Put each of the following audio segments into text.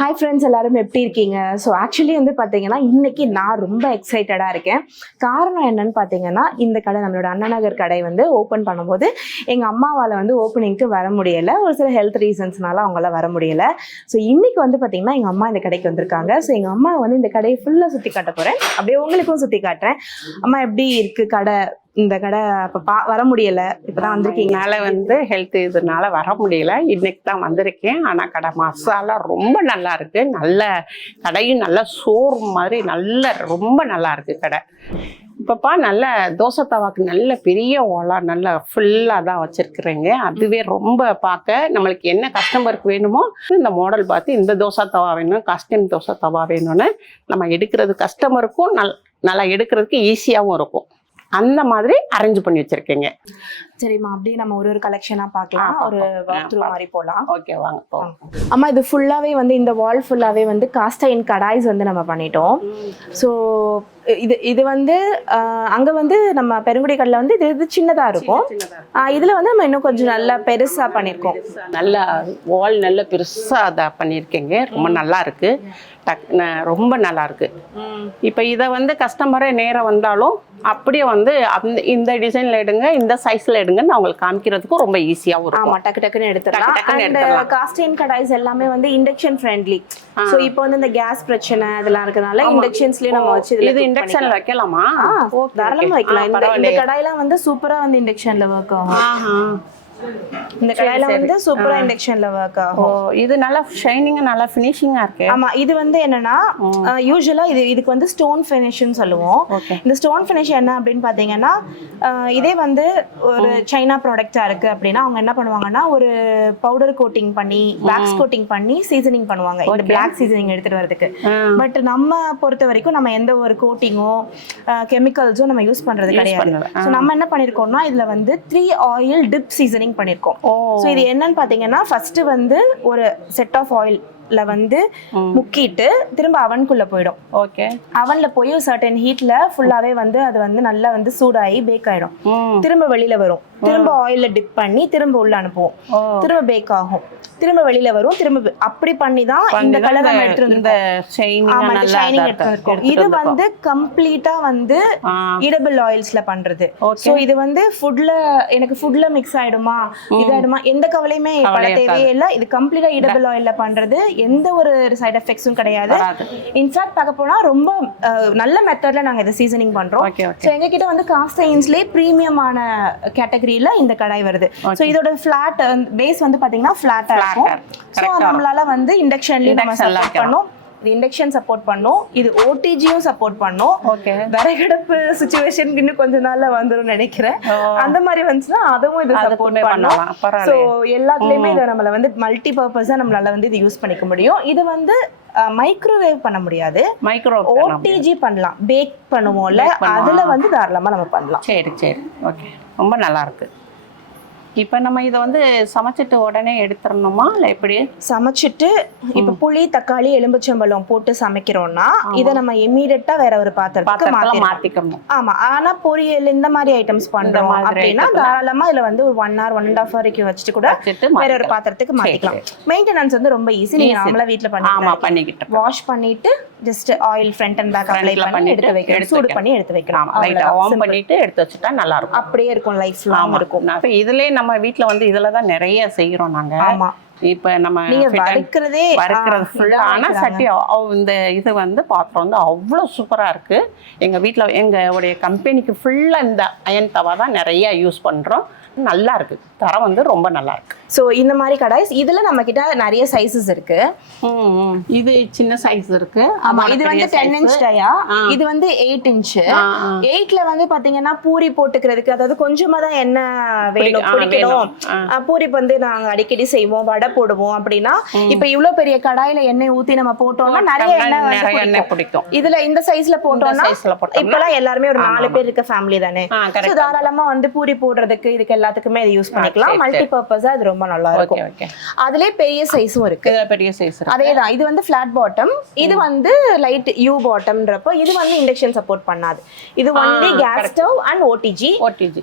Hi friends, எல்லாரும் எப்படி இருக்கீங்க? ஸோ ஆக்சுவலி வந்து பார்த்தீங்கன்னா இன்னைக்கு நான் ரொம்ப எக்ஸைட்டடாக இருக்கேன். காரணம் என்னன்னு பார்த்தீங்கன்னா, இந்த கடை நம்மளோட அண்ணா நகர் கடை வந்து ஓப்பன் பண்ணும்போது எங்கள் அம்மாவால் வந்து ஓப்பனிங்க்கு வர முடியலை. ஒரு சில ஹெல்த் ரீசன்ஸ்னால அவங்களால வர முடியலை. ஸோ இன்னைக்கு வந்து பார்த்தீங்கன்னா எங்கள் அம்மா இந்த கடைக்கு வந்திருக்காங்க. ஸோ எங்கள் அம்மா வந்து இந்த கடையை ஃபுல்லாக சுற்றி காட்ட போகிறேன். அப்படியே உங்களுக்கும் சுற்றி காட்டுறேன். அம்மா எப்படி இருக்குது கடை? இந்த கடை அப்போ வர முடியலை, இப்போதான் வந்திருக்கீங்கனால வந்து ஹெல்த் இதனால வர முடியல. இன்னைக்கு தான் வந்திருக்கேன். ஆனால் கடை மசாலா ரொம்ப நல்லா இருக்கு. நல்ல கடையும் நல்ல சோறு மாதிரி ரொம்ப நல்லா இருக்கு கடை. இப்பப்பா நல்ல தோசை தவாக்கு நல்ல பெரிய ஓலா நல்ல ஃபுல்லாக தான் வச்சிருக்கிறேங்க. அதுவே ரொம்ப பார்க்க நம்மளுக்கு என்ன கஸ்டமருக்கு வேணுமோ இந்த மாடல் பார்த்து இந்த தோசை தவா வேணும், கஸ்டம் தோசை தவா வேணும்னு நம்ம எடுக்கிறது கஸ்டமருக்கும் நல்லா எடுக்கிறதுக்கு ஈஸியாகவும் இருக்கும். அந்த மாதிரி அரேஞ்ச் பண்ணி வச்சிருக்கீங்க. சரிம்மா, அப்படியே நம்ம ஒரு கலெக்ஷனாக பார்க்கலாம். ஒரு வாக் த்ரூ மாதிரி போகலாம். ஓகே, வாங்க போகலாம். அம்மா, இது ஃபுல்லாகவே வந்து இந்த வால் ஃபுல்லாகவே வந்து காஸ்ட் அயர்ன் கடாய்ஸ் வந்து நம்ம பண்ணிட்டோம். ஸோ இது வந்து அங்கே வந்து நம்ம பெருங்குடி கடையில் வந்து இது சின்னதாக இருக்கும். இதில் வந்து நம்ம இன்னும் கொஞ்சம் நல்லா பெருசாக பண்ணியிருக்கோம். நல்லா வால் நல்ல பெருசாக அதை பண்ணியிருக்கீங்க. ரொம்ப நல்லா இருக்கு. ரொம்ப நல்லா இருக்கு. இப்போ இதை வந்து கஸ்டமரே நேராக வந்தாலும் அப்படியே வந்து இந்த டிசைன்ல எடுங்க, இந்த சைஸ்ல எடுங்கன்னு அவங்களுக்கு காமிக்கிறதுக்கும் ரொம்ப ஈஸியாகவும் இருக்கும். ஆமா, டக்கு டக்குன்னு எடுத்துடலாம். காஸ்ட் அயர்ன் கடாய்ஸ் எல்லாமே வந்து இண்டக்ஷன் ஃப்ரெண்ட்லி. ஸோ இப்போ வந்து இந்த கேஸ் பிரச்சனை அதெல்லாம் இருக்கிறதுனால இண்டக்ஷன்ஸ்லயே நம்ம வச்சு இது இண்டக்ஷன்ல வைக்கலாமா? தாராளமா வைக்கலாம். இந்த கடாயெல்லாம் வந்து சூப்பரா வந்து இண்டக்ஷன்ல ஒர்க் ஆகும். இந்த கடையில வந்து சூப்பரா இண்டக்ஷன்ல ஒர்க் ஆகும். இது நல்லா ஷைனிங்கா நல்லா ஃபினிஷிங்கா இருக்கு. ஆமா, இது வந்து என்னன்னா யூசுவலா இதுக்கு வந்து ஸ்டோன் ஃபினிஷ்னு சொல்லுவோம். இந்த ஸ்டோன் ஃபினிஷ் என்ன அப்படின்னு பாத்தீங்கன்னா, இதே வந்து ஒரு சைனா ப்ராடக்டா இருக்கு அப்படின்னா அவங்க என்ன பண்ணுவாங்கன்னா ஒரு பவுடர் கோட்டிங் பண்ணி வேக்ஸ் கோட்டிங் பண்ணி சீசனிங் பண்ணுவாங்க, இந்த பிளாக் சீசனிங் எடுத்துட்டு வரதுக்கு. பட் நம்ம பொறுத்த வரைக்கும் நம்ம எந்த ஒரு கோட்டிங்கோ கெமிக்கல்ஸோ நம்ம யூஸ் பண்றது கிடையாது. ஸோ நம்ம என்ன பண்ணிருக்கோம்னா இதுல வந்து 3 ஆயில் டிப் சீசனிங் பண்ணிருக்கோம். சோ இது என்னன்னு பாத்தீங்கன்னா, ஃபர்ஸ்ட் வந்து ஒரு செட் ஆஃப் ஆயில்ல வந்து முக்கிட்டு திரும்ப அவனுக்குள்ள போயிடும். ஓகே, அவன்ல போய் சர்டன் ஹீட்ல ஃபுல்லாவே வந்து அது வந்து நல்லா வந்து சூடாகி பேக் ஆயிடும். திரும்ப வெளியில வரும், திரும்ப ஆயில்ல டிப் பண்ணி திரும்ப உள்ள அனுப்புவோம், திரும்ப பேக் ஆகும், திரும்ப வெளியில வரும், திரும்ப அப்படி பண்ணி தான் இந்த கலர் நம்ம எடுத்துருக்கோம். இது வந்து கம்ப்ளீட்டா வந்து ஈடபிள் ஆயில்ஸ்ல பண்றது. சோ இது வந்து ஃபுட்ல மிக்ஸ் ஆயிடுமா இதாயிடுமா எந்த கவலையுமே பட தேவையே இல்லை. இது கம்ப்ளீட்டா ஈடபிள் ஆயில்ல பண்றது, எந்த ஒரு சைடு எஃபெக்ட்ஸும் கிடையாது. இன்ஃபேக்ட் பார்க்க போனா ரொம்ப நல்ல மெத்தட்ல நாங்க இதை சீசனிங் பண்றோம். சோ எங்க கிட்ட வந்து காஸ்ட் அயர்ன்ஸ்லயே பிரீமியமான கேட்டகரியில இந்த கடாய் வருது. சோ இதோட ஃபிளாட் பேஸ் வந்து பாத்தீங்கன்னா ஃபிளாட்டா இருக்கும். சோ நம்மளால வந்து இண்டக்ஷன்லயும் நம்ம சப்போர்ட் பண்ணோம், இது இண்டக்ஷன் சப்போர்ட் பண்ணும், இது ஓடிஜியும் சப்போர்ட் பண்ணும். விறகடுப்பு சிச்சுவேஷனுக்கு இன்னும் கொஞ்ச நாள்ல வந்துரும் நினைக்கிறேன். அந்த மாதிரி வந்துச்சுன்னா அதுவும் இது சப்போர்ட் பண்ணும். சோ எல்லாத்துலயுமே இதை நம்மள வந்து மல்டி பர்பஸா நம்மளால வந்து இது யூஸ் பண்ணிக்க முடியும். இது வந்து மைக்ரோவேவ் பண்ண முடியாது, ஓடிஜி பண்ணலாம், பேக் பண்ணுவோம்ல, அதுல வந்து தாராளமா நம்ம பண்ணலாம். சரி சரி, ஓகே, ரொம்ப நல்லா இருக்கு. இப்போ நம்ம இதை வந்து சமைச்சிட்டு உடனே எடுத்துடணுமா இல்லை எப்படி? சமைச்சிட்டு இப்போ புளி தக்காளி எலும்புச்சம்பழம் போட்டு சமைக்கிறோம்னா இதை நம்ம இமீடியட்டா வேற ஒரு பாத்திரத்துக்கு மாத்திக்கணும். ஆமா, ஆனா பொரியல் இந்த மாதிரி ஐட்டம்ஸ் பண்றோம் அப்படின்னா தாராளமா இதுல வந்து ஒரு 1 hour 1.5 hour வரைக்கும் வச்சுட்டு கூட வேற ஒரு பாத்திரத்துக்கு மாத்திக்கலாம். மெயின்டெனன்ஸ் வந்து ரொம்ப ஈஸி. நீங்க நார்மலா வீட்ல பண்ணிக்கிட்டு வாஷ் பண்ணிட்டு just oil front and back apply பண்ணி எடுத்து வைக்கணும், சூடு பண்ணி எடுத்து வைக்கலாம். லைட்டா வார்ம் பண்ணிட்டு எடுத்து வச்சுட்டா நல்லா இருக்கும். அப்படியே இருக்கும், லைஃப் லாங் இருக்கும். அப்ப இதுலயே நம்ம வீட்ல வந்து இதுலதான் நிறைய செய்யறோம் நாங்க. ஆமா, இப்ப நம்ம வறுக்கிறது ஃபுல்லா. ஆனா சட்டி இந்த இது வந்து பாத்திரம் வந்து அவ்வளவு சூப்பரா இருக்கு. எங்க வீட்டுல எங்களுடைய கம்பெனிக்கு ஃபுல்லா இந்த அயன் தவா தான் நிறைய யூஸ் பண்றோம். நல்லா இருக்கு, தரம் வந்து ரொம்ப நல்லா இருக்கு. ஸோ இந்த மாதிரி கடாய்ஸ் இதுல நம்ம கிட்ட நிறைய சைஸஸ் இருக்கு. இது சின்ன சைஸ் இருக்கு. ஆமா, இது வந்து 10 inch டயா, இது வந்து 8 inch. 8ல வந்து பாத்தீங்கன்னா பூரி போட்டுக்கிறதுக்கு, அதாவது கொஞ்சமா தான் எண்ணெய் வேணும் பிடிக்கணும். பூரி வந்து நாங்க அடிக்கடி செய்வோம், வடை போடுவோம் அப்படின்னா இப்ப இவ்வளவு பெரிய கடாயில எண்ணெய் ஊத்தி நம்ம போட்டோம்னா நிறைய எண்ணெய் பிடிக்கும். இதுல இந்த சைஸ்ல போட்டோம்னா இப்பெல்லாம் எல்லாருமே ஒரு 4 பேர் இருக்க ஃபேமிலி தானே, தாராளமா வந்து பூரி போடுறதுக்கு இதுக்கு எல்லாத்துக்குமே இது யூஸ் பண்ணி பண்ணிக்கலாம். மல்டி பர்பஸா இது ரொம்ப நல்லா இருக்கும். அதுலயே பெரிய சைஸும் இருக்கு. பெரிய சைஸ் அதேதான். இது வந்து ஃபிளாட் பாட்டம், இது வந்து லைட் யூ பாட்டம்ன்றப்போ இது வந்து இண்டக்ஷன் சப்போர்ட் பண்ணாது. இது only gas stove and OTG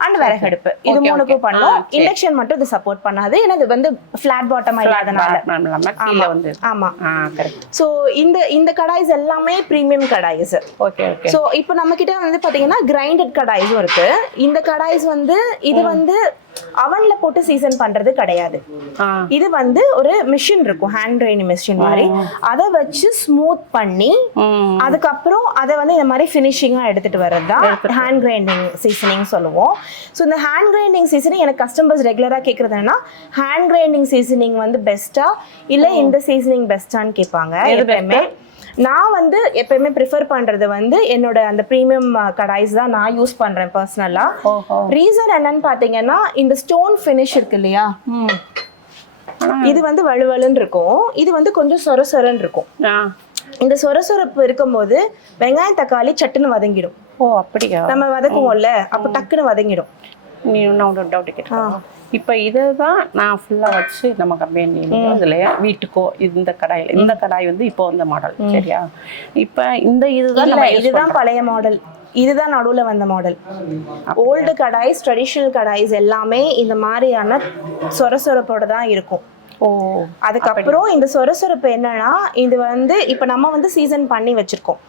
and விறகடுப்பு இது மூணுக்கும் பண்ணும். இண்டக்ஷன் மட்டும் இது சப்போர்ட் பண்ணாது. ஏன்னா இது வந்து ஃபிளாட் பாட்டம் இல்லாதனால. ஆமா. சோ இந்த கடாய்ஸ் எல்லாமே பிரீமியம் கடாய்ஸ். சோ இப்போ நம்ம கிட்ட வந்து பாத்தீங்கன்னா கிரைண்டட் கடாய்ஸும் இருக்கு. இந்த கடாய்ஸ் வந்து இது வந்து அவன்ல போட்டு சீசன் பண்றது கிடையாது. இது வந்து ஒரு மிஷின் இருக்கும், ஹேண்ட் கிரைண்டிங் மிஷின் மாதிரி. அதை வச்சு ஸ்மூத் பண்ணி அதுக்கப்புறம் அதை வந்து இந்த மாதிரி ஃபினிஷிங்கா எடுத்துட்டு வர்றது தான் ஹேண்ட் கிரைண்டிங் சீசனிங் சொல்லுவோம். ஸோ இந்த ஹேண்ட் கிரைண்டிங் சீசனிங் எனக்கு கஸ்டமர்ஸ் ரெகுலரா கேட்கறது என்னன்னா, ஹேண்ட் கிரைண்டிங் சீசனிங் வந்து பெஸ்டா இல்ல இந்த சீசனிங் பெஸ்டான்னு கேட்பாங்க. எப்பயுமே நான் வந்து எப்பயுமே ப்ரிஃபர் பண்றது வந்து என்னோட அந்த ப்ரீமியம் கடாய்ஸ் தான் நான் யூஸ் பண்றேன் பர்சனலா. ரீசன் என்னன்னு பாத்தீங்கன்னா, இந்த ஸ்டோன் ஃபினிஷ் இருக்கு இல்லையா, இது வந்து வலுவலுன்னு இருக்கும், இது வந்து கொஞ்சம் சொரசொரன்னு இருக்கும். இந்த சொரசொரப்பு இருக்கும்போது வெங்காயம் தக்காளி சட்டுன்னு வதங்கிடும். அப்படியா? நம்ம வதக்குவோம்ல, அப்ப டக்குன்னு வதங்கிடும். நீ இன்னொரு டவுட் கேட்கலாம். இப்போ இதை தான் நான் ஃபுல்லாக வச்சு நம்ம கம்பெனிலையும் இதில் வீட்டுக்கோ இந்த கடாய் வந்து இப்போ வந்த மாடல், சரியா? இப்போ இதுதான் பழைய மாடல், இதுதான் நடுவில் வந்த மாடல். ஓல்டு கடாய்ஸ், ட்ரெடிஷ்னல் கடாய்ஸ் எல்லாமே இந்த மாதிரியான சொரசொரப்போட தான் இருக்கும். அதுக்கப்புறம் இந்த சொரசொரப்பு என்னன்னா, இது வந்து இப்ப நம்ம வந்து சீசன் பண்ணி வச்சிருக்கோம்.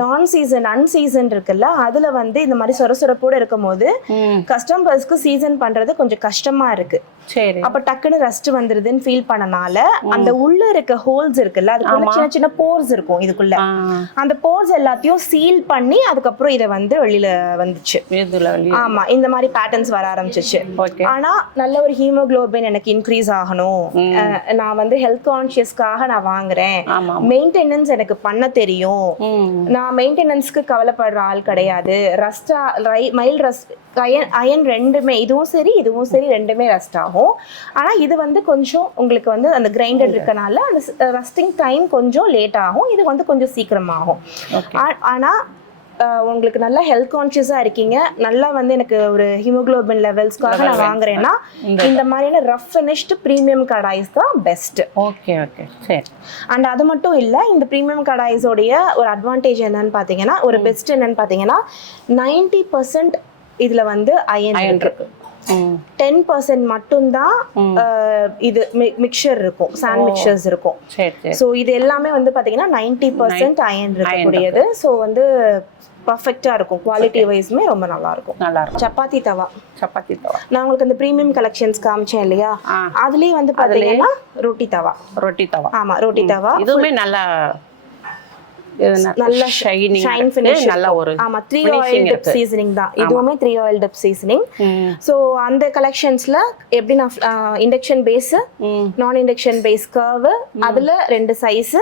நான் சீசன் அன்சீசன் இருக்குல்ல, அதுல வந்து இந்த மாதிரி சொரசொரப்போட இருக்கும் போது கஸ்டமர்ஸ்க்கு சீசன் பண்றது கொஞ்சம் கஷ்டமா இருக்கு. அப்ப டக்குன்னு ரஸ்ட் வந்துருதுன்னு ஃபீல் பண்ணனால அந்த உள்ள இருக்க ஹோல்ஸ் இருக்குல்ல, அதுக்குள்ள சின்ன சின்ன போர்ஸ் இருக்கும். இதுக்குள்ள அந்த போர்ஸ் எல்லாத்தையும் சீல் பண்ணி அதுக்கப்புறம் இதை வந்து வெளியில வந்துச்சு. ஆமா, இந்த மாதிரி பேட்டர்ன்ஸ் வர ஆரம்பிச்சிச்சு. ஆனா நல்ல ஒரு ஹீமோகுளோபின் எனக்கு இன்க்ரீஸ் ஆகணும், நான் வந்து ஹெல்த் கான்ஷியஸ்க்காக நான் வாங்குறேன், மெயின்டெனன்ஸ் எனக்கு பண்ண தெரியும், நான் மெயின்டெனன்ஸ்க்கு கவலைப்படுற ஆள் கிடையாது, ரஸ்டா மைல்ட் ரஸ்ட் அயன் ரெண்டுமே, இதுவும் சரி இதுவும் சரி ரெண்டுமே ரஸ்ட் ஆகும். ஆனா இது வந்து கொஞ்சம் உங்களுக்கு வந்து அந்த கிரைண்டர் இருக்கனால அந்த ரஸ்டிங் டைம் கொஞ்சம் லேட் ஆகும், இது வந்து கொஞ்சம் சீக்கிரம் ஆகும். ஆனா உங்களுக்கு நல்லா ஹெல்த் கான்ஷியஸா இருக்கீங்க, நல்லா வந்து எனக்கு ஒரு ஹீமோகுளோபின் லெவல்ஸ்க்காக நான் வாங்குறேன்னா இந்த மாதிரியான ரஃப் ஃபினிஷ்டு பிரீமியம் கடாய்ஸ் தான் பெஸ்ட். அண்ட் அது மட்டும் இல்ல, இந்த பிரீமியம் கடாய்ஸோடைய ஒரு அட்வான்டேஜ் என்னன்னு பாத்தீங்கன்னா, ஒரு பெஸ்ட் என்னன்னு பாத்தீங்கன்னா, 90% இதுல வந்து அயன் இருக்கு, 10% மட்டும்தான் இது மிக்சர் இருக்கும், சாண்ட் மிக்சர்ஸ் இருக்கும். ஸோ இது எல்லாமே வந்து பாத்தீங்கன்னா 90% அயன் இருக்கக்கூடியது. ஸோ வந்து பர்ஃபெக்டா இருக்கும், குவாலிட்டி வைஸ்மே ரொம்ப நல்லா இருக்கும். சப்பாத்தி தவா நான் உங்களுக்கு அந்த பிரீமியம் கலெக்ஷன்ஸ் காமிச்சேன் இல்லையா, அதுலயே வந்து பாத்தீங்கன்னா ரொட்டி தவா. ஆமா, ரொட்டி தவா இதுவுமே நல்லா ஷைன் ஃபினிஷ், நல்ல ஒரு ஆமா 3 ஆயில் டிப் சீசனிங் தான். இதுவுமே 3 ஆயில் டிப் சீசனிங். சோ அந்த கலெக்ஷன்ஸ்ல எப்படி நான் இண்டக்ஷன் பேஸ், நான் இண்டக்ஷன் பேஸ் கர்வ், அதுல 2 சைஸ்,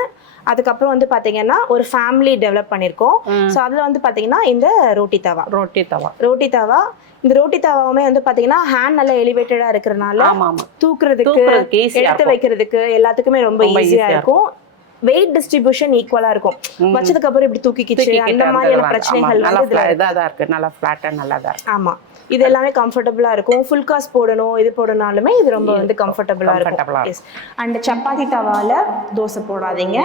அதுக்கப்புறம் வந்து பாத்தீங்கன்னா ஒரு ஃபேமிலி டெவலப் பண்ணிருக்கோம். சோ அதுல வந்து பாத்தீங்கன்னா இந்த ரோட்டி தவா இந்த ரோட்டி தவாவுமே வந்து பாத்தீங்கன்னா ஹேண்ட் நல்லா எலிவேட்டடா இருக்கிறதுனால தூக்குறதுக்கு எடுத்து வைக்கிறதுக்கு எல்லாத்துக்குமே ரொம்ப ஈஸியா இருக்கும். வெயிட் டிஸ்ட்ரிபியூஷன் ஈக்குவலா இருக்கும், வச்சதுக்கு அப்புறம் இப்படி தூக்கிக்கிச்சு அந்த மாதிரியான பிரச்சனைகள் நல்லா ஃபிளாட்டா நல்லா தான். ஆமா, இது எல்லாமே கம்ஃபர்டபுளா இருக்கும். ஃபுல் காஸ் போடணும் இது போடனாலுமே இது ரொம்ப வந்து கம்ஃபர்டபுளா இருக்கும். அண்ட் சப்பாத்தி தவால தோசை போடாதீங்க,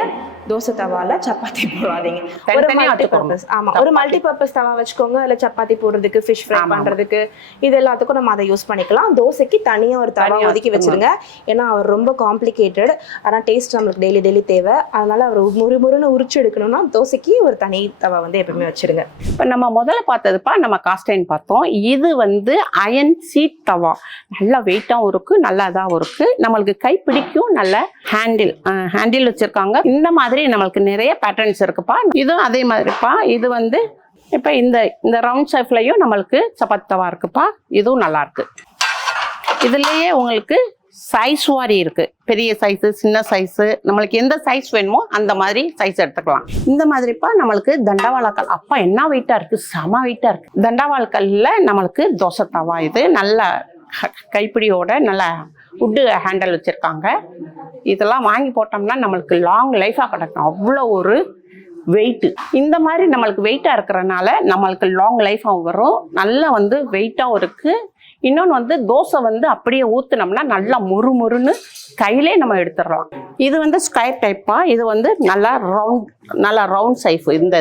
தோசை தவால சப்பாத்தி போடாதீங்க. ஒரு மல்டி பர்பஸ், ஆமா ஒரு மல்டி பர்பஸ் தவா வச்சுக்கோங்க. அதுல சப்பாத்தி போடுறதுக்கு, ஃபிஷ் ஃப்ரை பண்றதுக்கு, இது எல்லாத்துக்கும் நம்ம அதை யூஸ் பண்ணிக்கலாம். தோசைக்கு தனியா ஒரு தவா ஒதுக்கி வச்சிருங்க, ஏன்னா அவர் ரொம்ப காம்ப்ளிகேட்டட், ஆனா டேஸ்ட் நம்மளுக்கு டெய்லி தேவை. அதனால அவர் முறுமுறுன்னு உரிச்சு எடுக்கணும்னா தோசைக்கு ஒரு தனி தவா வந்து எப்பவுமே வச்சிருங்க. இப்ப நம்ம முதல்ல பார்த்ததுப்பா நம்ம காஸ்டைன் பார்த்தோம். இது வந்து அயன் சீட் தவா, நல்லா வெயிட்டாகவும் இருக்கு, நல்லாதாகவும் இருக்கு, நம்மளுக்கு கை பிடிக்கும், நல்ல ஹேண்டில் வச்சிருக்காங்க. இந்த மாதிரி நம்மளுக்கு நிறைய பேட்டர்ன்ஸ் இருக்குப்பா. இதுவும் அதே மாதிரிப்பா. இது வந்து இப்ப இந்த ரவுண்ட் ஷேப்லயும் நம்மளுக்கு சப்பாத்தி தவா இருக்குப்பா. இதுவும் நல்லா இருக்கு. இதுலயே உங்களுக்கு சைஸ் வாரி இருக்கு, பெரிய சைஸு, சின்ன சைஸு, நம்மளுக்கு எந்த சைஸ் வேணுமோ அந்த மாதிரி சைஸ் எடுத்துக்கலாம். இந்த மாதிரிப்பா நம்மளுக்கு தண்டவாளக்கல், அப்பா என்ன வெயிட்டா இருக்கு, செம வெயிட்டா இருக்கு. தண்டவாளக்கல்ல நம்மளுக்கு தோசை தவா, இது நல்ல கைப்பிடியோட நல்ல உட்டு ஹேண்டில் வச்சிருக்காங்க. இதெல்லாம் வாங்கி போட்டோம்னா நம்மளுக்கு லாங் லைஃபாக கிடைக்கும், அவ்வளோ ஒரு வெயிட்டு. இந்த மாதிரி நம்மளுக்கு வெயிட்டாக இருக்கிறனால நம்மளுக்கு லாங் லைஃபாகவும் வரும், நல்லா வந்து வெயிட்டாகவும் இருக்கு. இன்னொன்று வந்து தோசை வந்து அப்படியே ஊற்றுனோம்னா நல்லா முறுமுறுன்னு கையிலே நம்ம எடுத்துடலாம். இது வந்து ஸ்கொயர் டைப்பா, இது வந்து நல்லா ரவுண்ட் சைஸ். இந்த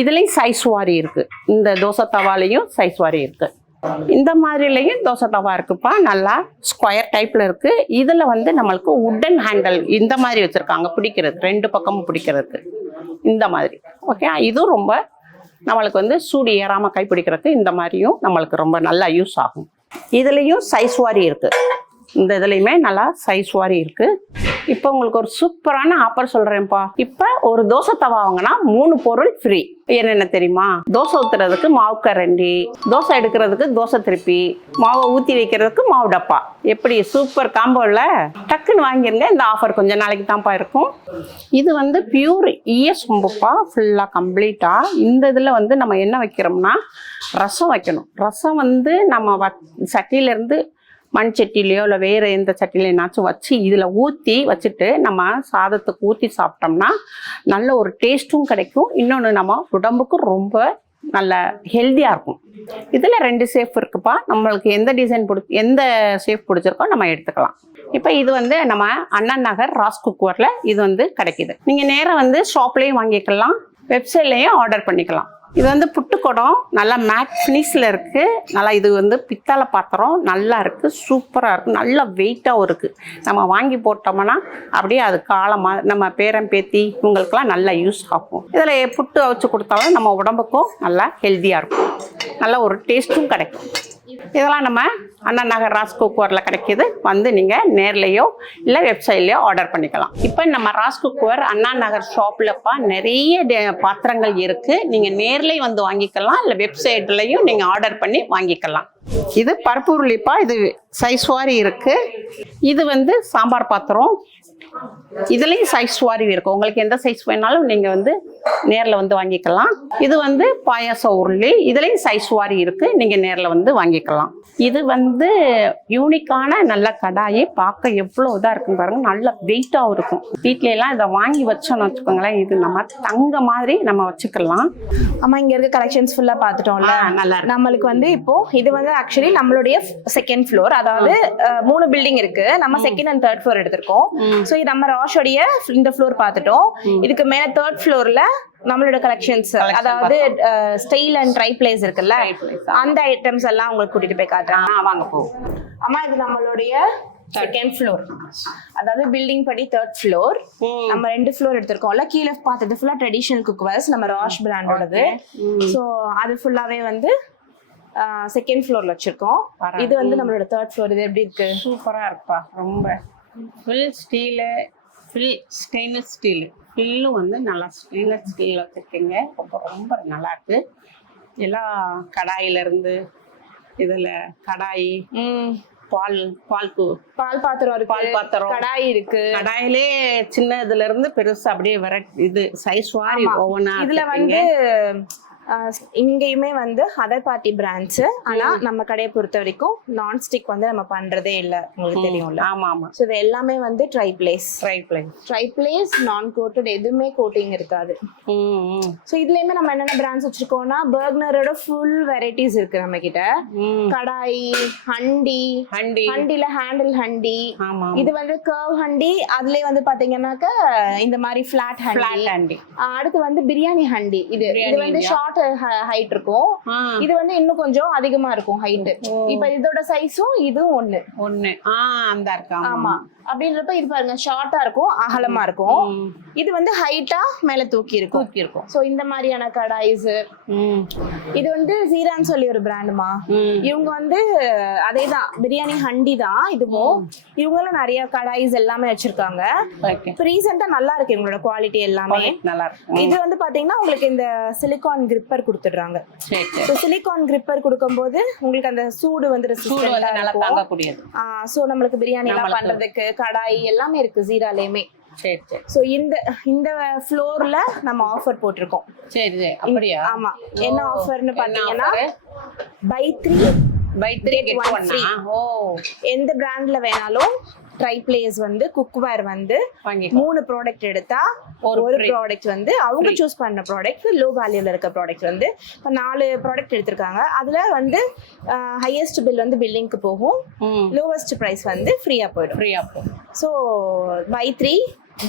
இதுலேயும் சைஸ் வாரி இருக்கு. இந்த தோசை தவாலையும் சைஸ் வாரி இருக்கு. இந்த மாதிரிலையும் தோசை தவா இருக்குப்பா, நல்லா ஸ்கொயர் டைப்ல இருக்கு. இதுல வந்து நம்மளுக்கு உட்டன் ஹேண்டில் இந்த மாதிரி வச்சிருக்காங்க, பிடிக்கிறது 2 பக்கமும் பிடிக்கிறதுக்கு இந்த மாதிரி. ஓகே, இதுவும் ரொம்ப நம்மளுக்கு வந்து சூடு ஏறாம கை பிடிக்கிறதுக்கு இந்த மாதிரியும் நம்மளுக்கு ரொம்ப நல்லா யூஸ் ஆகும். இதுலேயும் சைஸ் வாரி இருக்கு. இந்த இதுலையுமே நல்லா சைஸ் வாரி இருக்கு. இப்போ உங்களுக்கு ஒரு சூப்பரான ஆஃபர் சொல்றேன்ப்பா. இப்போ ஒரு தோசை தவா வாங்கினா 3 பொருள் ஃப்ரீ. என்னென்ன தெரியுமா? தோசை ஊத்துறதுக்கு மாவு கரண்டி, தோசை எடுக்கிறதுக்கு தோசை திருப்பி, மாவை ஊற்றி வைக்கிறதுக்கு மாவு டப்பா. எப்படி சூப்பர் காம்போல, டக்குன்னு வாங்கிருங்க. இந்த ஆஃபர் கொஞ்ச நாளைக்கு தான்ப்பா இருக்கும். இது வந்து பியூர் சொம்புப்பா, ஃபுல்லாக கம்ப்ளீட்டாக. இந்த இதில் வந்து நம்ம என்ன வைக்கிறோம்னா ரசம் வைக்கணும். ரசம் வந்து நம்ம சட்டியிலேருந்து மண் சட்டிலையோ இல்லை வேறு எந்த சட்டிலைனாச்சும் வச்சு இதில் ஊற்றி வச்சுட்டு நம்ம சாதத்துக்கு ஊற்றி சாப்பிட்டோம்னா நல்ல ஒரு டேஸ்ட்டும் கிடைக்கும். இன்னொன்று நம்ம உடம்புக்கு ரொம்ப நல்ல ஹெல்த்தியாக இருக்கும். இதில் 2 ஷேப் இருக்குப்பா. நம்மளுக்கு எந்த டிசைன் எந்த ஷேப் பிடிச்சிருக்கோ நம்ம எடுத்துக்கலாம். இப்போ இது வந்து நம்ம அண்ணா நகர் ராஸ் குக்வேரில் இது வந்து கிடைக்கிது. நீங்கள் நேராக வந்து ஷாப்லேயும் வாங்கிக்கலாம், வெப்சைட்லேயும் ஆர்டர் பண்ணிக்கலாம். இது வந்து புட்டுக்குடம், நல்லா மேட் ஃபினிஷில் இருக்குது. நல்லா இது வந்து பித்தளை பாத்திரம், நல்லா இருக்குது, சூப்பராக இருக்குது, நல்லா வெயிட்டாகவும் இருக்குது. நம்ம வாங்கி போட்டோம்னா அப்படியே அது காலமாக நம்ம பேரன் பேத்தி இவங்களுக்கெல்லாம் நல்லா யூஸ் ஆகும். இதில் புட்டு அவிச்சு கொடுத்தாலும் நம்ம உடம்புக்கும் நல்லா ஹெல்த்தியாக இருக்கும், நல்ல ஒரு டேஸ்ட்டும் கிடைக்கும். இதெல்லாம் நம்ம அண்ணா நகர் ராஸ் குக்வேரில் கிடைக்கிது. வந்து நீங்கள் நேர்லேயோ இல்லை வெப்சைட்லேயோ ஆர்டர் பண்ணிக்கலாம். இப்போ நம்ம ராஸ் குக்வேர் அண்ணா நகர் ஷாப்லப்பா நிறைய பாத்திரங்கள் இருக்குது. நீங்கள் நேர்லேயும் வந்து வாங்கிக்கலாம், இல்லை வெப்சைட்லேயும் நீங்கள் ஆர்டர் பண்ணி வாங்கிக்கலாம். இது பருப்பு உருளிப்பா, இது சைஸ் வாரி இருக்குது. இது வந்து சாம்பார் பாத்திரம், இதுலேயும் சைஸ் வாரி இருக்கும். உங்களுக்கு எந்த சைஸ் வேணாலும் நீங்கள் வந்து நேரில் வந்து வாங்கிக்கலாம். இது வந்து பாயாச உருளி, இதுலேயும் சைஸ் வாரி இருக்குது, நீங்கள் நேரில் வந்து வாங்கிக்கலாம். இது வந்து யூனிக்கான நல்ல கடாயி, பார்க்க எவ்வளோ இதாக இருக்குன்னு பாருங்கள், நல்ல வெயிட்டாகவும் இருக்கும். வீட்லலாம் இதை வாங்கி வச்சோன்னு வச்சுக்கோங்களேன், இது நம்ம தங்க மாதிரி நம்ம வச்சுக்கலாம். ஆமாம், இங்கே இருக்க கலெக்ஷன்ஸ் ஃபுல்லாக பார்த்துட்டோம்ல, நல்லா நம்மளுக்கு வந்து இப்போ இது வந்து ஆக்சுவலி நம்மளுடைய 2nd ஃப்ளோர், அதாவது 3 பில்டிங் இருக்கு. நம்ம 2nd and 3rd ஃப்ளோர் எடுத்திருக்கோம். ஸோ இது நம்ம ராஷோடைய இந்த ஃப்ளோர் பார்த்துட்டோம். இதுக்கு மேலே 3rd ஃப்ளோர்ல நம்மளோட கலெக்ஷன்ஸ், அதாவது ஸ்டைல் அண்ட் ட்ரை பிளேஸ் இருக்குல்ல, அந்த ஐட்டம்ஸ் எல்லாம் உங்களுக்கு கூட்டிட்டு போய் காட்டுறேன். வாங்க போ. அம்மா, இது நம்மளுடைய 2nd ஃப்ளோர், அதாவது பில்டிங் படி 3rd ஃப்ளோர். நம்ம 2 ஃப்ளோர் எடுத்திருக்கோம்ல. கீழே பார்த்தது ஃபுல்லா ட்ரெடிஷனல் குக்வேர்ஸ், நம்ம ராஷ் பிராண்டோடது. ஸோ அது ஃபுல்லாவே வந்து 2nd ஃப்ளோர்ல வச்சிருக்கோம். இது வந்து நம்மளோட 3rd ஃப்ளோர். இது எப்படி இருக்கு? சூப்பரா இருக்குப்பா. ரொம்ப full steel, full stainless steel, ஃபுல்லும் வந்து நல்லா ஸ்டெயின்லெஸ் ஸ்டீல் வச்சுருக்கீங்க. ரொம்ப நல்லா இருக்கு. எல்லாம் கடாயிலேருந்து இதில் கடாயி, பால் பாத்திரம் இருக்கு, பால் பாத்திரம், கடாய் இருக்கு. கடாயிலே சின்ன இதுல இருந்து பெருசு அப்படியே இது சைஸ் வாரி ஒவ்வொன்றா. இதுல வந்து இங்கேயுமே வந்து அதர் பார்ட்டி பிராண்ட்ஸ். ஆனா நம்ம கடையை பொறுத்த வரைக்கும் நான்ஸ்டிக் வந்து நம்ம பண்றதே இல்லை, உங்களுக்கு தெரியும்ல. ஆமா ஆமா. ஸோ இது எல்லாமே வந்து ட்ரை பிளேஸ் நான் கோட்டட், எதுவுமே கோட்டிங் இருக்காது. ஸோ இதுலயுமே நம்ம என்னென்ன பிராண்ட்ஸ் வச்சிருக்கோம்னா, பர்க்னரோட ஃபுல் வெரைட்டிஸ் இருக்கு நம்ம கிட்ட. கடாய், ஹண்டில ஹேண்டில் ஹண்டி, இது வந்து கர்வ் ஹண்டி. அதுலயே வந்து பாத்தீங்கன்னாக்க இந்த மாதிரி ஃபிளாட் ஹண்டி. அடுத்து வந்து பிரியாணி ஹண்டி. இது வந்து ஷார்ட் ஹைட் இருக்கும். இது வந்து இன்னும் கொஞ்சம் அதிகமா இருக்கும் ஹைட். இப்ப இதோட சைஸும் இது ஒண்ணு. அந்த இருக்கா? ஆமா. அப்படின்றப்ப இது பாருங்க, ஷார்ட்டா இருக்கும், அகலமா இருக்கும். இது வந்து ஹைட்டா மேல தூக்கி இருக்கும். சோ இந்த மாதிரியான கடாய்ஸ். இது வந்து ஜீரான்னு சொல்லி ஒரு பிராண்டுமா. இவங்க வந்து அதேதான், பிரியாணி ஹண்டி தான் இதுவும். இவங்களும் நிறைய கடாய்ஸ் எல்லாமே வச்சிருக்காங்க. இப்போ ரீசெண்டா நல்லா இருக்கு இவங்களோட குவாலிட்டி எல்லாமே நல்லா இருக்கு. இது வந்து பாத்தீங்கன்னா உங்களுக்கு இந்த சிலிகான் கிரிப்பர் கொடுத்துடுறாங்க. சிலிகான் கிரிப்பர் கொடுக்கும்போது உங்களுக்கு அந்த சூடு வந்து ரெசிஸ்டன்ட்டா தாங்கக்கூடியது. சோ நம்மளுக்கு பிரியாணி எல்லாம் பண்றதுக்கு கடாய் எல்லாமே இருக்கு ஜீராலயுமே. சோ இந்த ஃப்ளோர்ல நம்ம ஆஃபர் போட்டிருக்கோம். சரி, அப்படியா? ஆமா. என்ன ஆஃபர்னு பாத்தீங்கன்னா, buy 3 get 1 free. எந்த பிராண்ட்ல வேணாலும் ட்ரை பிளேஸ் வந்து குக்வேர் வந்து 3 ப்ராடக்ட் எடுத்தா ஒரு ப்ராடக்ட் வந்து அவங்க சூஸ் பண்ண ப்ராடக்ட் லோ வேல்யூல இருக்க ப்ராடக்ட் வந்து இப்போ 4 ப்ராடக்ட் எடுத்திருக்காங்க. அதுல வந்து ஹையஸ்ட் பில் வந்து பில்லிங்க்கு போகும், லோவஸ்ட் பிரைஸ் வந்து ஃப்ரீயா போயிடும். ஸோ பை 3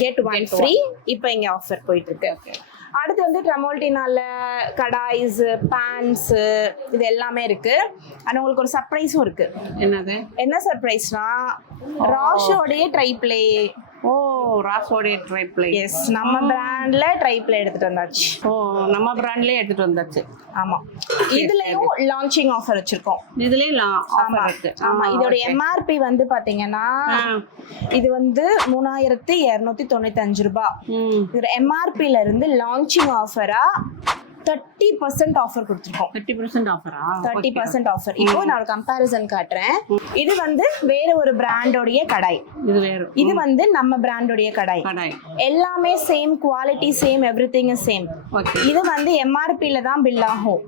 get 1 ஃப்ரீ இப்போ இங்க ஆஃபர் போயிட்டு இருக்கு. அடுத்து வந்து ட்ரமோல்டினால கடாய்ஸ், பேன்ஸ் இது எல்லாமே இருக்கு. ஆனால் உங்களுக்கு ஒரு சர்ப்ரைஸும் இருக்கு. என்ன சர்ப்ரைஸ்னா ராஷோடைய ட்ரை பிளே. ஓ, ராஷோடைய ட்ரை பிளே. எஸ், நம்ம பிராண்ட்ல ட்ரை பிளே எடுத்துட்டு வந்தாச்சு. ஓ, நம்ம பிராண்ட்லயே எடுத்துட்டு வந்தாச்சு. ஆமா, இதுலயும் லான்ச்சிங் ஆஃபர் வச்சிருக்கோம். இதுலயும் ஆஃபர் இருக்கு. ஆமா, இதோட எம்ஆர்பி வந்து பாத்தீங்கன்னா இது வந்து 3295 ரூபாய். இதோட எம்ஆர்பில இருந்து லான்ச்சிங் ஆஃபரா 30% ஆஃபர் கொடுத்துருக்கோம். 30% ஆஃபரா? 30% ஆஃபர். இப்போ நான் ஒரு கம்பேரிசன் காட்டுறேன். இது வந்து வேற ஒரு பிராண்டோடைய கடாய், இது வந்து நம்ம பிராண்டோடைய கடாய். எல்லாமே same quality, same everything is same. இது வந்து எம்ஆர்பில தான் பில் ஆகும்.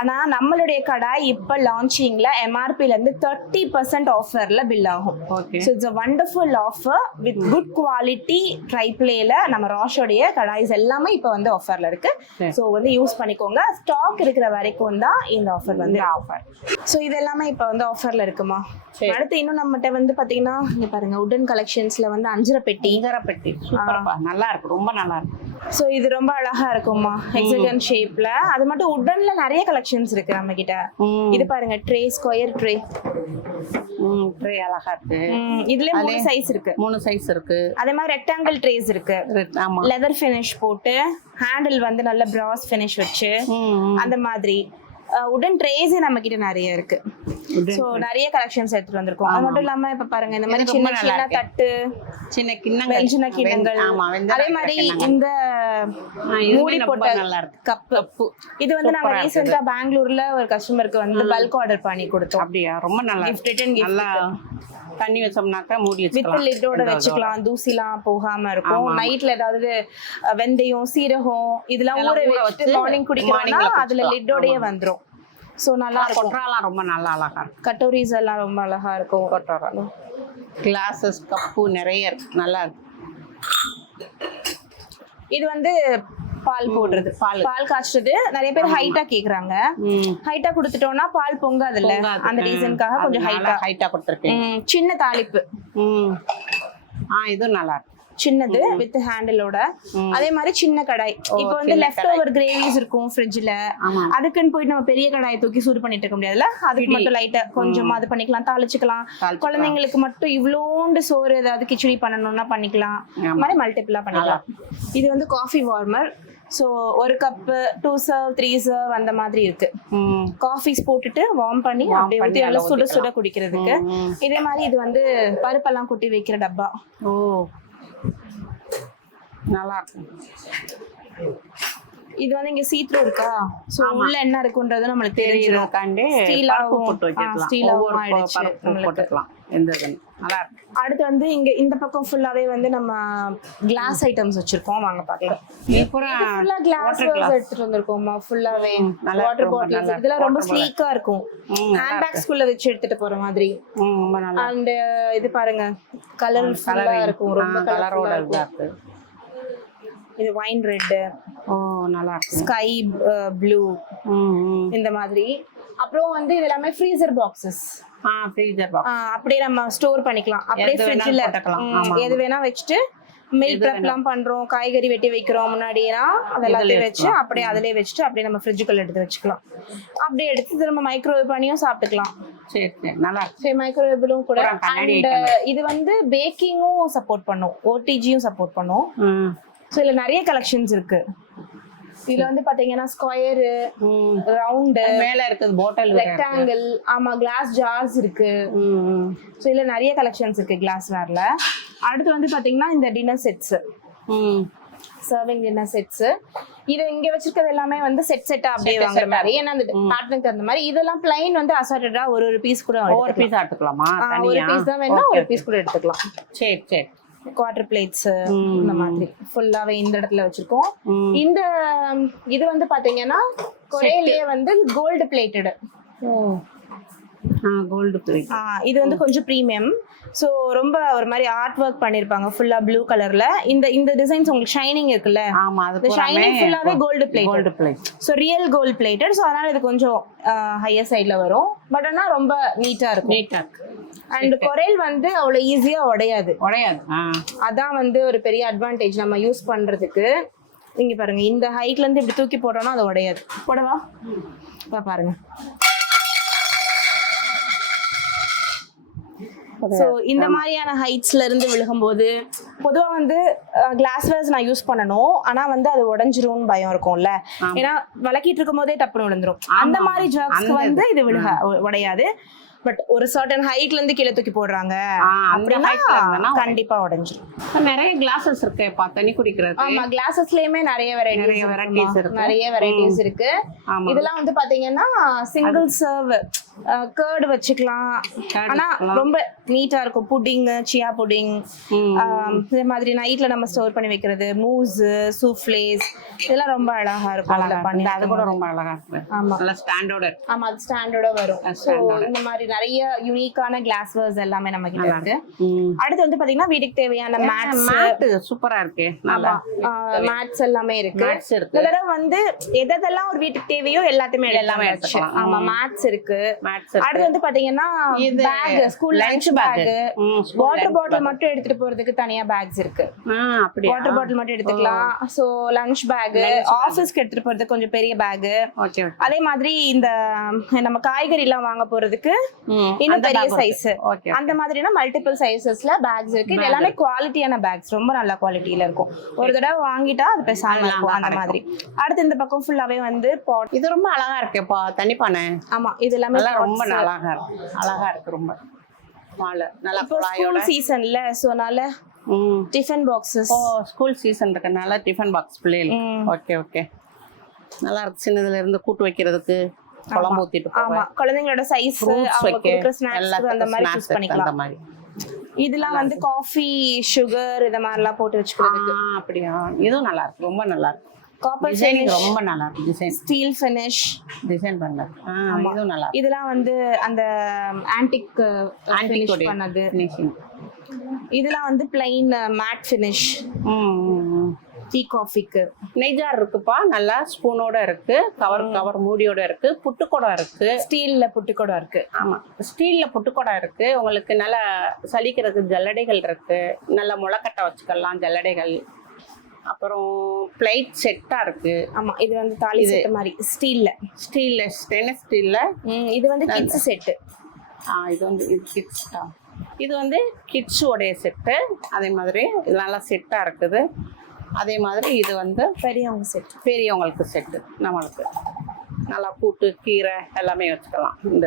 ஆனா நம்மளுடைய கடாய் இப்ப லான்ச்சிங்ல எம்ஆர்பில இருந்து 30% ஆஃபர்ல பில் ஆகும். So it's a wonderful offer with good quality try பிளேல நம்ம ராஷோடைய கடாய்ஸ் எல்லாமே இப்ப வந்து ஆஃபர்ல இருக்கு. சோ வந்து யூஸ் பண்ணிக்கோங்க. ஸ்டாக் இருக்கிற வரைக்கும் தான் இந்த ஆஃபர் வந்து ஆஃபர். சோ இது எல்லாமே இப்ப வந்து ஆஃபர்ல இருக்குமா. அடுத்து இன்னும் நம்மகிட்ட வந்து பாத்தீங்கன்னா இங்க பாருங்க, உடன் கலெக்ஷன்ஸ்ல வந்து அஞ்சரை பெட்டி. சூப்பர்ப்பா, நல்லா இருக்கு, ரொம்ப நல்லா இருக்கு. சோ இது ரொம்ப அழகா இருக்குமா, ஹெக்ஸாகன் ஷேப்ல. அது மட்டும் உடன்ல நிறைய கலெக்ஷன்ஸ் இருக்கு நம்ம கிட்ட. இது பாருங்க, ட்ரே, ஸ்கொயர் ட்ரே. ட்ரே அழகா இருக்கு. இதுல 3 சைஸ் இருக்கு. 3 சைஸ் இருக்கு. அதே மாதிரி ரெக்டாங்கிள் ட்ரேஸ் இருக்கு. ஆமா, லெதர் ஃபினிஷ் போட்டு ஹேண்டில் வந்து நல்ல பிராஸ் ஃபினிஷ் வச்சு அந்த மாதிரி உடன் ட்ரேஸ் நம்ம கிட்ட நிறைய இருக்கு. சோ நிறைய கலெக்ஷன்ஸ் எடுத்துட்டு வந்திருக்கோம். அது மட்டும் இல்லாம இப்ப பாருங்க, இந்த மாதிரி சின்ன சின்ன தட்டு, சின்ன கிண்ணங்கள், சின்ன கிண்ணங்கள். அதே மாதிரி இந்த மூடி போட்ட கப்பு, இது வந்து நாங்க ரீசெண்டா பெங்களூர்ல ஒரு கஸ்டமருக்கு வந்து பல்க் ஆர்டர் பண்ணி கொடுத்தோம். அப்படியே ரொம்ப நல்லா கிஃப்ட் ரிட்டர்ன் நல்லா தண்ணி வச்சோம்னாக்கா மூடி வித் லிட்டோட வச்சுக்கலாம், தூசிலாம் போகாம இருக்கும். நைட்ல ஏதாவது வெந்தயம், சீரகம் இதெல்லாம் ஊற வச்சு மார்னிங் குடிக்கிறோம்னா அதுல லிட்டோடயே வந்துரும். சோ நல்லா இருக்கும். கொட்டராலாம் ரொம்ப நல்லா அழகா இருக்கும். கட்டோரிஸ் எல்லாம் ரொம்ப அழகா இருக்கும். கொட்டரா, கிளாஸஸ், கப்பு நிறைய இருக்கு, நல்லா இருக்கு. இது வந்து பால் போடுறது, பால் காய்ச்சது. நிறைய பேர் ஹைட்டா கேக்குறாங்க. ஹைட்டா கொடுத்துட்டோம்னா பால் பொங்காதுல்ல, அந்த ரீசனுக்காக கொஞ்சம் ஹைட்டா கொடுத்துருக்கேன். சின்ன தாளிப்பு, இது நல்லா இருக்கு. சின்னது வித் ஹேண்டிலோட. அதே மாதிரி சின்ன கடாய். இப்போ வந்து லெஃப்ட் ஓவர் கிரேவிஸ் இருக்கும் ஃப்ரிட்ஜ்ல, அதுக்குன்னு போயிட்டு நம்ம பெரிய கடாயை தூக்கி சூடு பண்ணிட்டு இருக்க முடியாதுல்ல. அதுக்கு மட்டும் லைட்டா கொஞ்சமா அது பண்ணிக்கலாம், தாளிச்சுக்கலாம். குழந்தைங்களுக்கு மட்டும் இவ்வளோண்டு சோறு ஏதாவது கிச்சடி பண்ணணும்னா பண்ணிக்கலாம். இந்த மாதிரி மல்டிபிளா பண்ணிக்கலாம். இது வந்து coffee warmer. So 1 cup 2 serve 3 serve அந்த மாதிரி இருக்கு. காஃபிஸ் போட்டுட்டு வார்ம் பண்ணி அப்படியே ஊற்றி நல்லா சுட சுட குடிக்கிறதுக்கு. இதே மாதிரி இது வந்து பருப்பெல்லாம் கொட்டி வைக்கிற டப்பா. நல்லா இருக்கு. இது வந்து இங்க சீத்ரூ இருக்கா, சோ உள்ள என்ன இருக்குன்றது நமக்கு தெரிஞ்சிரும். ஸ்டீலாவும் போட்டு வைக்கலாம். நல்லா இருக்கு. அடுத்து வந்து இங்க இந்த பக்கம் ஃபுல்லாவே வந்து நம்ம கிளாஸ் ஐட்டம்ஸ் வச்சிருக்கோம். வாங்க பாக்கலாம். ஃபுல்லா கிளாஸ் எடுத்துட்டு வந்திருக்கோமா. ஃபுல்லாவே வாட்டர் பாட்டில்ஸ், இதெல்லாம் ரொம்ப ஸ்லீக்கா இருக்கும். ஹேண்ட் பேக்ஸ் குள்ள வச்சு எடுத்துட்டு போற மாதிரி. அண்ட் இது பாருங்க, கலர்ஃபுல்லா இருக்கும், ரொம்ப கலரோட இருக்கு. இது வைன் ரெட், நல்லா இருக்கு. ஸ்கை ப்ளூ, இந்த மாதிரி. அப்புறம் வந்து இது எல்லாமே ஃப்ரீசர் பாக்ஸஸ். ஃப்ரீசர் பாக்ஸ் அப்படியே நம்ம ஸ்டோர் பண்ணிக்கலாம். அப்படியே ஃப்ரிட்ஜ்ல எது வேணா வச்சுட்டு மீல் ப்ரெப்லாம் பண்றோம், காய்கறி வெட்டி வைக்கிறோம் முன்னாடினா அதெல்லாம் வச்சு அப்படியே அதிலே வச்சுட்டு அப்படியே நம்ம ஃப்ரிட்ஜுக்குள்ள எடுத்து வச்சுக்கலாம். அப்படியே எடுத்து திரும்ப மைக்ரோவேவ் பண்ணியும் சாப்பிட்டுக்கலாம். சரி சரி, நல்லா சரி. மைக்ரோவேவ்லும் கூட. அண்ட் இது வந்து பேக்கிங்கும் சப்போர்ட் பண்ணும், ஓடிஜியும் சப்போர்ட் பண்ணும். ஸோ இதுல நிறைய கலெக்ஷன்ஸ் இருக்கு. இதுல வந்து பாத்தீங்கன்னா ஸ்கொயர், ரவுண்ட், மேல இருக்குது பாட்டில், ரெக்டாங்கிள், ஆமா கிளாஸ் ஜார்ஸ் இருக்கு. ஸோ இதுல நிறைய கலெக்ஷன்ஸ் இருக்கு கிளாஸ் வேர்ல. அடுத்து வந்து பாத்தீங்கன்னா இந்த dinner sets, serving dinner sets. இது இங்க வச்சிருக்கிறது எல்லாமே வந்து செட்டா அப்படியே வாங்குற மாதிரி. ஏன்னா அந்த பேட்டர்னுக்கு அந்த மாதிரி. இதெல்லாம் பிளைன் வந்து அசார்ட்டடா ஒரு பீஸ் கூட ஒரு பீஸ் எடுத்துக்கலாமா? ஒரு பீஸ் தான் வேணா ஒரு பீஸ் கூட எடுத்துக்கலாம். சரி சரி. குவார்டர் பிளேட்ஸ் இந்த மாதிரி ஃபுல்லாவே இந்த இடத்துல வச்சிருக்கோம். இந்த இது வந்து பாத்தீங்கன்னா கொரியன்லயே வந்து கோல்டு பிளேட்டட். Gold plate. இது வந்து கொஞ்சம் ப்ரீமியம். ஸோ ரொம்ப ஒரு மாதிரி ஆர்ட் ஒர்க் பண்ணிருப்பாங்க ஃபுல்லா ப்ளூ கலர்ல. இந்த டிசைன்ஸ் உங்களுக்கு ஷைனிங் இருக்குல்ல, ஆமா, அது ஷைனிங் ஃபுல்லாவே gold plate. Gold plate. So real gold plated. So அதனால இது கொஞ்சம் ஹையர் சைட்ல வரும். பட் ஆனா ரொம்ப நீட்டா இருக்கும். அண்ட் குரல் வந்து அவ்வளவு ஈஸியா உடையாது. அதான் வந்து ஒரு பெரிய அட்வான்டேஜ் நம்ம யூஸ் பண்றதுக்கு. நீங்க பாருங்க, இந்த ஹைட்ல இருந்து இப்படி தூக்கி போட்டோம்னா அது உடையாது. போடவா பாருங்க. ஸோ இந்த மாதிரியான ஹைட்ஸ்ல இருந்து விழுகும்போது பொதுவா வந்து கிளாஸ்வேர்ஸ் நான் யூஸ் பண்ணணும், ஆனா வந்து அது உடஞ்சிரும்னு பயம் இருக்கும்ல. ஏன்னா வளக்கிட்டு இருக்கும் போதே டப்புன்னு விழுந்துரும். அந்த மாதிரி ஜர்க்ஸ்க்கு வந்து இது உடையாது. பட் ஒரு சர்டன் ஹைட்ல இருந்து கீழே தூக்கி போடுறாங்க அப்படின்னா கண்டிப்பா உடைஞ்சிரும். நிறைய கிளாஸஸ் இருக்கு தண்ணி குடிக்கிறது. ஆமா, கிளாஸஸ்லயுமே நிறைய வெரைட்டிஸ் இருக்கு. இதெல்லாம் வந்து பாத்தீங்கன்னா சிங்கிள் சர்வ் கர்ட் வச்சுக்கலாம். ஆனா ரொம்ப நீட்டா இருக்கும். புட்டிங், சியா புட்டிங், இந்த மாதிரி நைட்ல நம்ம ஸ்டோர் பண்ணி வைக்கிறது, மூஸ், சூஃப்ளேஸ், இதெல்லாம் ரொம்ப அழகா இருக்கும். அது கூட ரொம்ப அழகா இருக்கு. ஆமா, நல்ல ஸ்டாண்டர்ட். ஆமா, அது ஸ்டாண்டர்டா வரும். சோ இந்த மாதிரி நிறைய யூனிக்கான கிளாஸ்வேர்ஸ் எல்லாமே நம்ம கிட்ட இருக்கு. அடுத்து வந்து பாத்தீங்கன்னா வீட்டுக்கு தேவையான மேட் சூப்பரா இருக்கு. மேட்ஸ் எல்லாமே இருக்கு. இதெல்லாம் வந்து எதெல்லாம் ஒரு வீட்டுக்கு தேவையோ எல்லாத்தையுமே எடுத்துக்கலாம். ஆமா, மேட்ஸ் இருக்கு. அடுத்து வந்து பாத்தீங்கன்னா bag, school lunch bag, water bottle மட்டும் எடுத்துட்டு போறதுக்கு தனியா பேக்ஸ் இருக்கு. வாட்டர் பாட்டில் மட்டும் எடுத்துக்கலாம். சோ லஞ்ச் பேக், ஆபீஸ்க்கு எடுத்துட்டு போறதுக்கு கொஞ்சம் பெரிய பேக். அதே மாதிரி இந்த நம்ம காய்கறி எல்லாம் வாங்க போறதுக்கு இன்னும் பெரிய சைஸ், அந்த மாதிரினா மல்டிபிள் சைஸஸ்ல பேக்ஸ் இருக்கு. இது எல்லாமே குவாலிட்டியான பேக்ஸ், ரொம்ப நல்ல குவாலிட்டியில இருக்கும். ஒரு தடவை வாங்கிட்டா அது பேசாம இருக்கும் அந்த மாதிரி. அடுத்து இந்த பக்கம் ஃபுல்லாவே வந்து பாட். இது ரொம்ப அழகா இருக்குப்பா, தண்ணி பானை. ஆமா, இது எல்லாமே ரொம்ப அழகா இருக்கு. ரொம்ப நல்லா ஸ்கூல் சீசன்ல, சோ நால டிஃபன் பாக்ஸஸ். ஸ்கூல் சீசன் இருக்கனால டிஃபன் பாக்ஸ் பிள்ளைகளுக்கு. ஓகே, நல்லா இருக்கு. சின்னதுல இருந்து கூட்டு வைக்கிறதுக்கு, குழம்பு ஊத்திட்டு. ஆமா, குழந்தைங்களோட சைஸ், அவங்க கேக்குற ஸ்நாக்ஸ் அந்த மாதிரி சூஸ் பண்ணிக்கலாம். அந்த மாதிரி இதெல்லாம் வந்து காஃபி, சுகர் இத மாதிரி எல்லாம் போட்டு வச்சுக்கிறதுக்கு. அப்படியே இதுவும் நல்லா இருக்கு, ரொம்ப நல்லா இருக்கு. காப்பர் டிசைனிங் ரொம்ப நல்லா இருக்கு. டிசைன் ஸ்டீல் ஃபினிஷ் டிசைன் பண்ணது. இதுவும் நல்லா. இதெல்லாம் வந்து அந்த ஆன்டிக் ஃபினிஷ் பண்ணது. இதெல்லாம் வந்து பிளைன் மேட் ஃபினிஷ். டீ காஃபிக்கு நெய்ஜார் இருக்குப்பா, நல்லா ஸ்பூனோட இருக்கு, கவர் மூடியோட இருக்கு, புட்டுக்கோடம் இருக்கு, ஸ்டீல்ல புட்டுக்கோடம் இருக்கு. ஆமா, ஸ்டீல்ல புட்டுக்கோடம் இருக்கு. உங்களுக்கு நல்லா சலிக்கிறதுக்கு ஜல்லடைகள் இருக்கு, நல்லா முளைக்கட்டை வச்சுக்கலாம் ஜல்லடைகள். அப்புறம் பிளேட் செட்டா இருக்கு. ஆமா, இது வந்து தாலி செட் மாதிரி ஸ்டீல்ல ஸ்டெயின்லெஸ் ஸ்டீல்ல. இது வந்து கிட்ஸ் செட். இது வந்து கிட்ஸ். இது வந்து கிட்ஸ் உடைய செட்டு. அதே மாதிரி இது நல்லா செட்டா இருக்குது. அதே மாதிரி இது வந்து பெரியவங்க செட், பெரியவங்களுக்கு செட்டு. நம்மளுக்கு நல்லா கூட்டு, கீரை எல்லாமே வச்சுக்கலாம். இந்த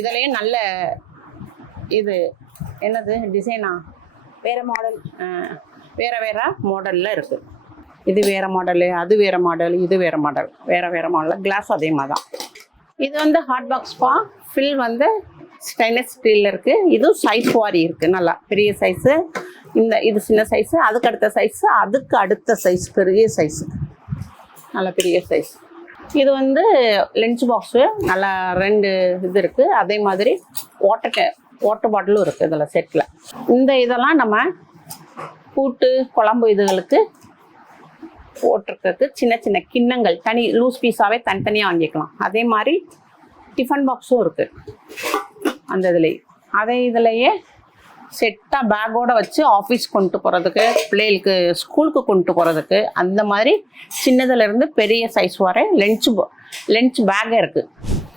இதுலயும் நல்ல இது என்னது டிசைனா, வேற மாடல், வேற மாடல்ல இருக்கு. இது வேற மாடலு, அது வேற மாடல், இது வேற மாடல், வேற மாடல். கிளாஸ் அதே மாதிரி தான். இது வந்து ஹாட் பாக்ஸ் பா. ஃபில் வந்து ஸ்டெயின்லெஸ் ஸ்டீல்ல இருக்கு. இதுவும் சைஸ் வாரி இருக்கு, நல்லா பெரிய சைஸு. இது சின்ன சைஸு, அதுக்கு அடுத்த சைஸு, அதுக்கு அடுத்த சைஸ் பெரிய சைஸு, நல்லா பெரிய சைஸ். இது வந்து லஞ்ச் பாக்ஸு, நல்லா 2 இது இருக்கு. அதே மாதிரி வாட்டர் பாட்டிலும் இருக்கு இதில் செட்டில். இதெல்லாம் நம்ம கூட்டு, குழம்பு இதுகளுக்கு போட்டிருக்கிறது. சின்ன சின்ன கிண்ணங்கள் தனி லூஸ் பீஸாவே தனித்தனியாக வாங்கிக்கலாம். அதே மாதிரி டிஃபன் பாக்ஸும் இருக்கு அந்த இதுலேயே. இதுலேயே செட்டாக பேக்கோட வச்சு ஆஃபீஸ் கொண்டு போகிறதுக்கு, பிள்ளைகளுக்கு ஸ்கூலுக்கு கொண்டு போகிறதுக்கு, அந்த மாதிரி சின்னதுலேருந்து பெரிய சைஸ் வரை லஞ்ச் பேக்கே இருக்குது.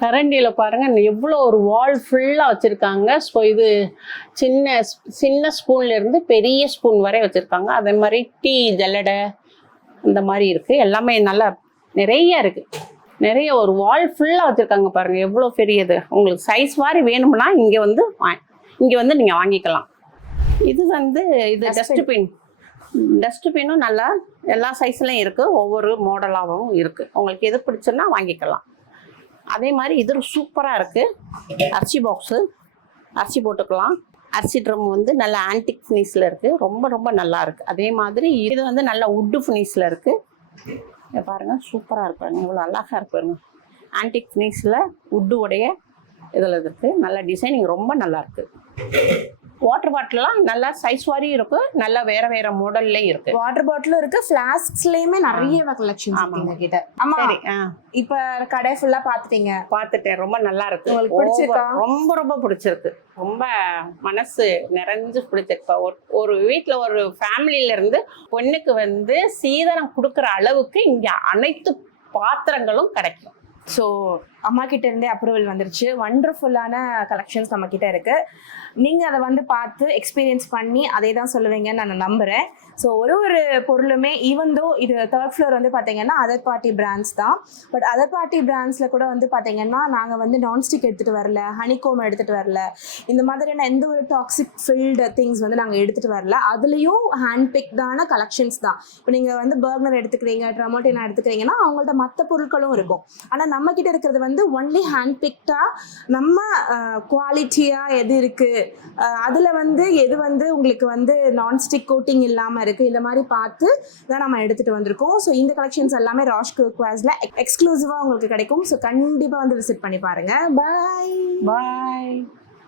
கரண்டியில் பாருங்கள் எவ்வளோ ஒரு வால் ஃபுல்லாக வச்சுருக்காங்க. ஸோ இது சின்ன ஸ்பூன்லேருந்து பெரிய ஸ்பூன் வரை வச்சுருக்காங்க. அதே மாதிரி டீ ஜல்லடை இந்த மாதிரி இருக்குது. எல்லாமே நல்லா நிறைய இருக்குது. நிறைய ஒரு வால் ஃபுல்லாக வச்சுருக்காங்க பாருங்கள், எவ்வளோ பெரியது. உங்களுக்கு சைஸ் மாதிரி வேணும்னா இங்கே வந்து நீங்கள் வாங்கிக்கலாம். இது வந்து டஸ்ட்பின்னும் நல்லா எல்லா சைஸ்லையும் இருக்குது, ஒவ்வொரு மாடலாகவும் இருக்குது. உங்களுக்கு எது பிடிச்சுன்னா வாங்கிக்கலாம். அதே மாதிரி இது சூப்பராக இருக்குது. அரிசி பாக்ஸு, அரிசி போட்டுக்கலாம். அரிசி ட்ரம் வந்து நல்ல ஆன்டிக் ஃபினிஷில் இருக்குது, ரொம்ப ரொம்ப நல்லா இருக்குது. அதே மாதிரி இது வந்து நல்ல உட்டு ஃபினிஷில் இருக்குது. பாருங்கள், சூப்பராக இருப்பாருங்க, இவ்வளோ அழகாக இருப்பாருங்க. ஆன்டிக் ஃபினிஷில் உட்டு உடைய இதில் இருக்கு. நல்ல டிசைனிங் ரொம்ப நல்லா இருக்கு. வாட்டர் பாட்டிலாம் நல்லா சைஸ் வாரி இருக்கு, நல்லா வேற வேற மாடல்ல இருக்கு. வாட்டர் பாட்டிலும் இருக்கு, ஃபிளாஸ்க்ஸ்லயுமே நிறைய கலெக்ஷன்ஸ் இருக்குங்க கிட்ட. ஆமா, இப்ப கடை ஃபுல்லா பாத்துட்டீங்க? பாத்துட்டேன், ரொம்ப நல்லா இருக்கு. உங்களுக்கு பிடிச்சிருக்கா? ரொம்ப ரொம்ப பிடிச்சிருக்கு, ரொம்ப மனசு நிறைஞ்சு பிடிச்சிருக்கு. ஒரு வீட்டுல ஒரு ஃபேமிலியில இருந்து பொண்ணுக்கு வந்து சீதனம் கொடுக்குற அளவுக்கு இங்க அனைத்து பாத்திரங்களும் கிடைக்கும். ஸோ அம்மா கிட்ட இருந்தே அப்ரூவல் வந்துருச்சு. வண்டர்ஃபுல்லான கலெக்ஷன்ஸ் நம்ம கிட்ட இருக்கு. நீங்க அதை வந்து பார்த்து எக்ஸ்பீரியன்ஸ் பண்ணி அதே தான் சொல்லுவீங்கன்னு நான் நம்புறேன். ஸோ ஒரு பொருளுமே ஈவன் தோ இது 3rd ஃப்ளோர் வந்து பார்த்தீங்கன்னா அதர் பார்ட்டி பிராண்ட்ஸ் தான். பட் அதர் பார்ட்டி பிராண்ட்ஸில் கூட வந்து பார்த்தீங்கன்னா நாங்கள் வந்து நான்ஸ்டிக் எடுத்துகிட்டு வரல, ஹனிகோம் எடுத்துகிட்டு வரல, இந்த மாதிரியான எந்த ஒரு டாக்ஸிக் ஃபில்டு திங்ஸ் வந்து நாங்கள் எடுத்துகிட்டு வரல. அதுலேயும் ஹேண்ட் பிக்டான கலெக்ஷன்ஸ் தான். இப்போ நீங்கள் வந்து பர்கனர் எடுத்துக்கிறீங்க, ட்ரமோட்டினா எடுத்துக்கிறீங்கன்னா அவங்கள்ட்ட மற்ற பொருட்களும் இருக்கும். ஆனால் நம்ம கிட்ட இருக்கிறது வந்து ஒன்லி ஹேண்ட் பிக்டா, நம்ம குவாலிட்டியா எது இருக்கு, அதுல வந்து எது வந்து உங்களுக்கு வந்து நான்ஸ்டிக் கோட்டிங் இல்லாம இருக்கு, இந்த மாதிரி பார்த்து தான் நம்ம எடுத்துட்டு வந்திருக்கோம். ஸோ இந்த கலெக்ஷன்ஸ் எல்லாமே ராஷ் குக்வாஸ்ல எக்ஸ்க்ளூசிவா உங்களுக்கு கிடைக்கும். ஸோ கண்டிப்பா வந்து விசிட் பண்ணி பாருங்க. பாய் பாய்.